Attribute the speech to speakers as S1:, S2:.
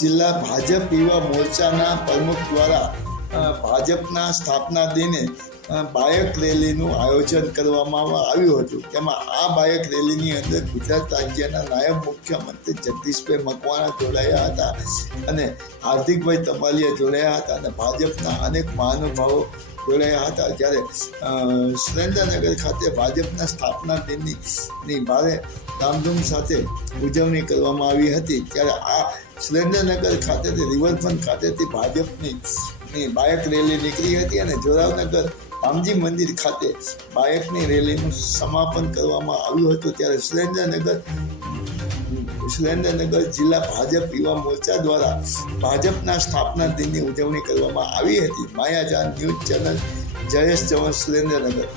S1: જિલ્લા ભાજપ યુવા મોરચાના પ્રમુખ દ્વારા ભાજપના સ્થાપના દિને બાયક રેલીનું આયોજન કરવામાં આવ્યું હતું. તેમાં આ બાયક રેલીની અંદર ગુજરાત રાજ્યના નાયબ મુખ્યમંત્રી જગદીશભાઈ મકવાણા જોડાયા હતા અને હાર્દિકભાઈ તમાલિયા જોડાયા હતા અને ભાજપના અનેક મહાનુભાવો જોડાયા હતા. જ્યારે સુરેન્દ્રનગર ખાતે ભાજપના સ્થાપના દિનની ભારે ધામધૂમ સાથે ઉજવણી કરવામાં આવી હતી. ત્યારે આ સુરેન્દ્રનગર ખાતેથી, રિવરફ્રન્ટ ખાતેથી ભાજપની બાયક રેલી નીકળી હતી અને જોરાવનગર રામજી મંદિર ખાતે બાયકની રેલીનું સમાપન કરવામાં આવ્યું હતું. ત્યારે સુરેન્દ્રનગર સુરેન્દ્રનગર જિલ્લા ભાજપ યુવા મોરચા દ્વારા ભાજપના સ્થાપના દિનની ઉજવણી કરવામાં આવી હતી. Mayajan news channel Jayesh Chauhan Surendranagar